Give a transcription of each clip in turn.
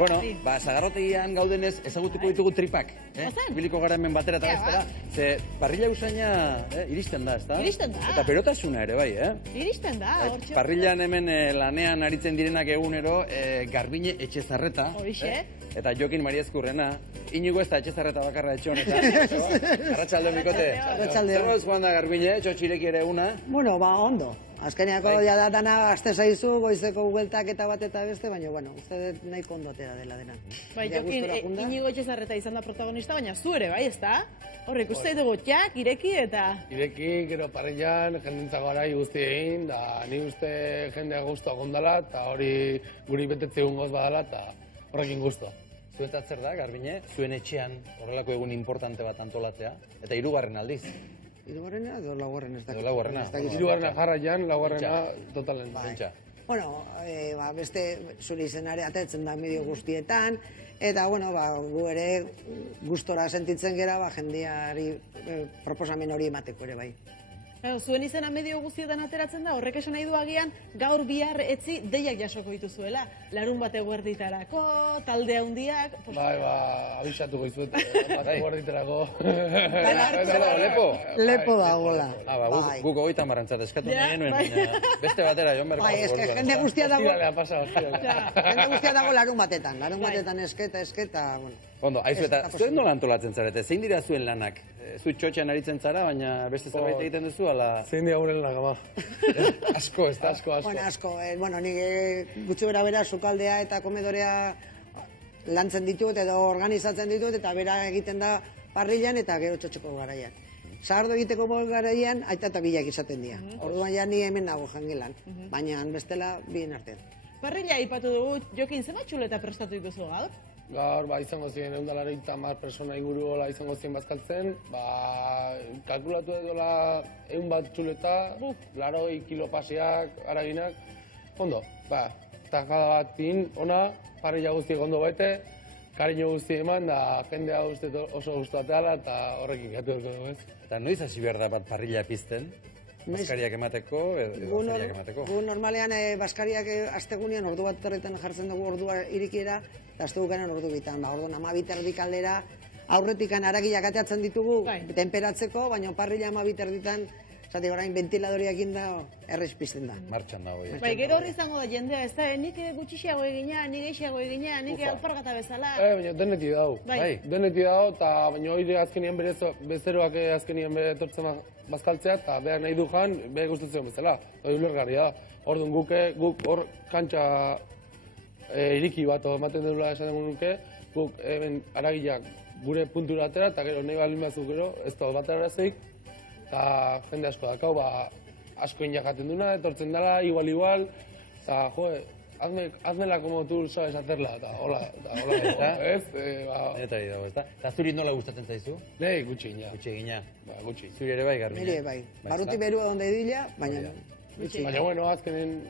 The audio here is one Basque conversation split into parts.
Bueno, Sagardotegian gaudenez ezagutuko ditugu tripak. Biliko gara hemen batera eta bestera. Ze parrilla usaina iristen da, ezta? Iristen da. Eta berotasuna ere, bai, Iristen da, hortxe. Parrillan hemen lanean aritzen direnak egunero, Garbine Etxezarreta. Horixe. Eta Jokin Mariazkurrena. Inigo ez da Etxezarreta bakarra etxon, eta arratsalde bikote. Zer moz joan da Garbine, txotxireki ere una? Bueno, ondo. Azkeneako da dana aste zaizu, goizeko ugeltak eta bat eta beste, baina, bueno, uste dut nahiko ondo atera dela dena. Bai, Jokin, Inigo Etxezarreta izan da protagonista, baina zu ere, bai, ezta? Horrek, uste dugu txak, ireki eta... Ireki, gero parrillan, jendentza garai guzti egin, da ni uste jendea guztua gondala, eta hori guri betetze egun goz badala, eta horrekin guztua. Zuetzat zer da, Garbine, zuen etxean horrelako egun importante bat antolatzea, eta hirugarren aldiz. Hirugarrena edo laugarrena ez dakit. Laugarrena. Hirugarrena jarraian, laugarrena totalen. Bueno, beste zure izenare atetzen da medio guztietan, eta, bueno, gu ere gustora sentitzen gera, jendeari proposamen hori emateko ere bai. Zuen izena medio guztietan ateratzen da, horrek esan nahi du agian gaur bihar etzi deiak jasoko dituzuela. Larun bat eguerditarako, talde handiak... Bai, abisatu goizuet, bat eguerditarako. Lepo dagoela. Guk 30 marrantzat eskatu nahi genuen, baina beste batera joan berko. Bai, eske jende guztia dago... Jende guztia dago larun batetan esketa, bueno... Ondo, haizu eta zuen nola antolatzen zarete, zein dira zuen lanak? Zu txotxean aritzen zara, baina beste zerbait egiten duzu, ala... Zein dira guren lanak, ama. Asko, ez da, asko. Bueno, asko, nik gutxi bera sukaldea eta komedorea lantzen ditut edo organizatzen ditut, eta bera egiten da parrillan eta gero txotxeko garaian. Sagardo egiteko garaian, aita eta bilak izaten dira. Orduan ja ni hemen nago jangelan, baina bestela bien artean. Parrilla aipatu dugu, Jokin, zenbat txuleta prestatu dituzu gaur? Gaur, izango ziren 180 persona inguru izango ziren bazkaltzen, kalkulatu edola 100 bat txuleta, 80 kilo pasiak, haraginak, ondo, tajada batin, ona, parrilla guztiek ondo bete, kariño guzti eman, da jendea oso guztuateala, eta horrekin gatu dugu dugu ez. Eta noiz hasi behar da bat parrilla pizten? Baskariak emateko edo basariak emateko? Gu normalean baskariak astegunean ordu bat horretan jartzen dugu ordua irikiera, eta astegunean ordu bitan. Orduan 12 erdik aldera, aurretikan haragiak ateatzen ditugu tenperatzeko, baina parrilla 12 erditan, zati orain ventiladoriak inda errez pizten da. Martxan dago. Bai, gero horri izango da jendea, ez da, nik gutxixiago egina, nik geixiago egina, nik alpargata bezala. Baina deneti dago. Deneti dago, eta baina hori azkenien bezeroak azkenien bere etortzen bazkaltzea, eta behar nahi du jan, behar gustatzen bezala. Hori ulergarri da. Orduan guk hor kantxa iriki bat ematen dela esan dugu nuke, guk aragiak gure puntura atera, eta gero nahi balin behazuk gero, ez da bat arazeik, eta jende asko dakau, asko injakaten duna, etortzen dela, igual, eta hazmela como tú sabes hacerla, eta hola, ez? Eta dago, ez da? Eta zuri nola gustatzen zaizu? Nei, gutxi egina. Gutxi egina. Gutxi. Zuri ere bai, Garbine? Nire bai. Baruti berua donde dila, baina... Baina, bueno, azkenen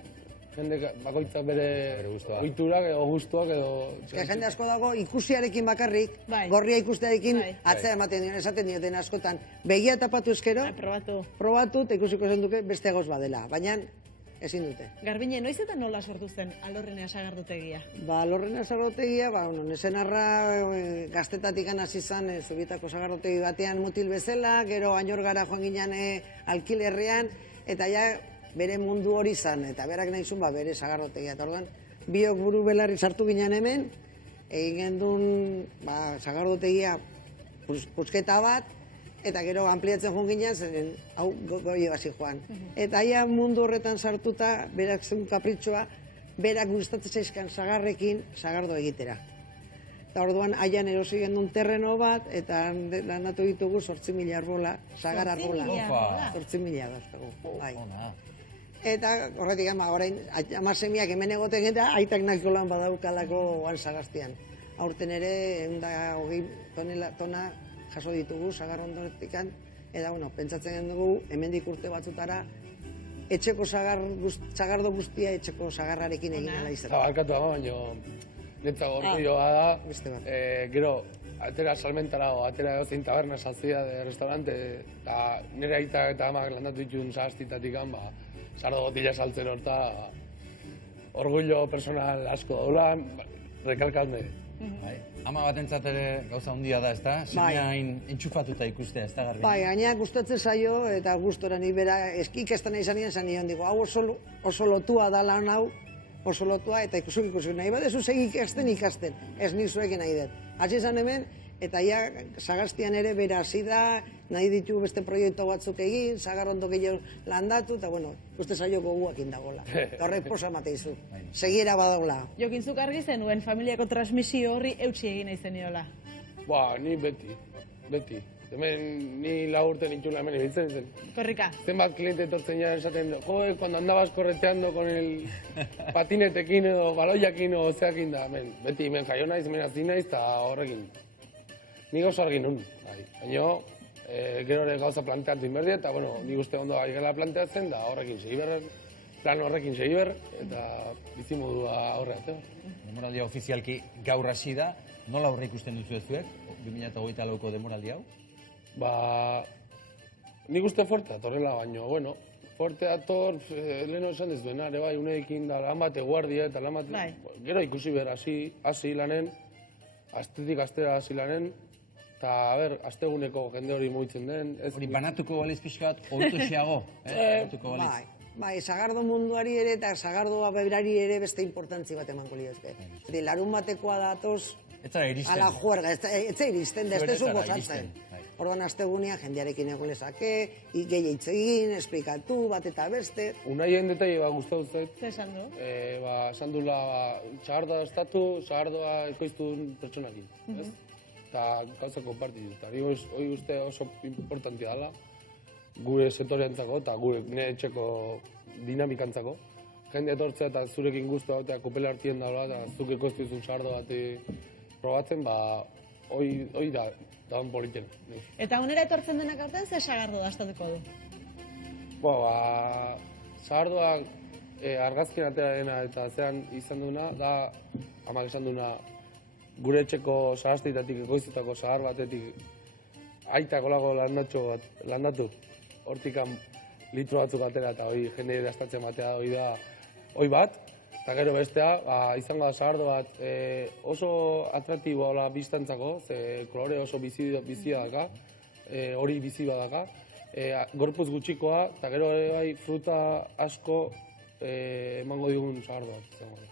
jende bakoitzak bere ohiturak edo gustuak edo... Jende asko dago ikusiarekin bakarrik, gorria ikustearekin atzea ematen dien, esaten dioten askotan. Begia tapatu eskero, probatu, eta ikusiko zen duke beste goz badela, baina ezin dute. Garbine, noiz eta nola sortu zen Alorrenea Sagardotegia? Alorrenea Sagardotegia, nesenarra gaztetatik hasi zen Zubietako sagardotegi batean mutil bezala, gero Añorgara joan ginen alkilerrean, eta ja bere mundu hori zan, eta berak nahi zuen bere sagardotegia. Eta orduan, biok buru belarri sartu ginen hemen, egin gendun sagardotegia pusketa bat, eta gero ampliatzen joan ginen, zen hau goio hasi joan. Eta aia mundu horretan sartuta, berak zen kapritxoa, berak gustatzen zaizkan sagarrekin sagardo egitera. Eta orduan, aian erosi gendun terreno bat, eta lanatu ditugu 8.000 arbola, sagar arbola. 8.000 dauzkagu. Eta horretik orain, amasemiak hemen egoten eta aitak nahiko lan badaukalako oan sagaztian. Aurten ere, 120 tona jaso ditugu sagar ondoretikan, eta pentsatzen dugu, hemendik urte batzutara, etxeko sagardo guztia etxeko sagarrarekin egin ala izan. Barkatu ama, baina netzako orgulloa da, gero, atera salmentara o atera egozein taberna saltzia de restaurante, eta nire aita eta amak landatu ditun sagaztitatik sardo botila saltzen horta, orgullo personal asko daulan, rekalkalme. Ama batentzat ere gauza handia da, ezta? Semeain entxufatuta ikustea, ez da Garbiñe? Bai, gaina gustatzen zaio eta gustora ni bera ikasten izan nion digo, hau oso lotua da lan hau, oso lotua eta ikusi nahi badezu segi ikasten, ez nik zuekin nahi dut. Hasi izan hemen, eta ja Sagastian ere bera hasi da, nahi ditu beste proiektu batzuk egin, Sagarrondo gehiago landatu, eta bueno, uste zaio goguakin dagoela. Horrek posa emate izu, segiera badaula. Jokinzuk argi zenuen familiako transmisio horri eutsi egin nahi zeniola. Ba, ni beti. Hemen ni laurten itxula hemen ibiltzen zen. Korrika. Zenbat kliente etortzen ja esaten, joder, cuando andabas correteando con el patinetekin edo baloiakin edo zeakin da, beti hemen jaio naiz, hemen hasi naiz, eta horrekin. Ni gauza argi nun, baina gero ere gauza planteatu inberdi, eta bueno, nik uste ondo gela planteatzen, da horrekin segi berren, plan horrekin segi ber, eta bizimodua aurreat. Demoraldia ofizialki gaur hasi da, nola aurre ikusten duzu ezuek, 2024ko demoraldi hau? Ba, nik uste fuerte atorrela, baina, bueno, fuerte ator, leheno esan ez duena, ere bai, uneekin da lan bate guardia, eta lan bate, gero ikusi ber, hasi lanen, astetik astera hasi lanen, eta, a ber, asteguneko jende hori mugitzen den. Hori banatuko baliz pixkat, hobeto banatuko baliz. Bai, Sagardo munduari ere eta Sagardoa beberari ere beste importantzi bat emango liozke. Larun batekoa datoz, ala juerga, ez da iristen, ez tezu gozatzen. Orduan astegunea jendearekin egon lezake, gehi hitz egin, esplikatu, bat eta beste. Unaien detaile bat gustatu zait. Zer esan du? Esan dula, Sagardoa estatu, Sagardoa ekoiztu pertsonakin. Eta gauza konpartitu. Eta hori uste oso importantia dela, gure sektoreantzako eta gure nire etxeko dinamikantzako. Jende etortzea eta zurekin guztua eta kupela hartien daula, eta zuk ekoiztu izun Sagardo bat probatzen, hori da politen. Eta honera etortzen denak aurten, ze Sagardo dastatuko du? Sagardoa argazkien atera dena eta zean izan duna, da, amak esan duna, gure etxeko sagastitatik ekoiztutako sagar batetik aitako lago landatu, hortikan litro batzuk atera eta hori jende dastatzen batea hori da, hori bat, eta gero bestea, izango da sagardo bat oso atratiboa biztantzako, ze kolore oso bizia daka, hori bizi badaka, gorpuz gutxikoa, eta gero bai fruta asko emango digun sagardo bat izango da.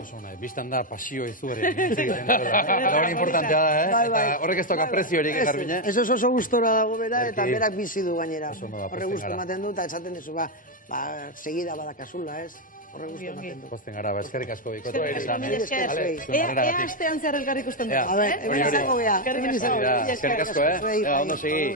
Oso ona, biztan da pasio izugarri. Hori importantea da, eta horrek ez toka prezio horiek, Garbiñe. Ez oso gustora dago bera, eta berak bizi du gainera. Horre gustu ematen du, eta esaten duzu, segida badakazula, ez? Horre gustu ematen du. Posten gara, eskerrik asko bikotu. Ea astean zer elkar ikusten du. Hemen izango geha. Eskerrik asko, ondo segi.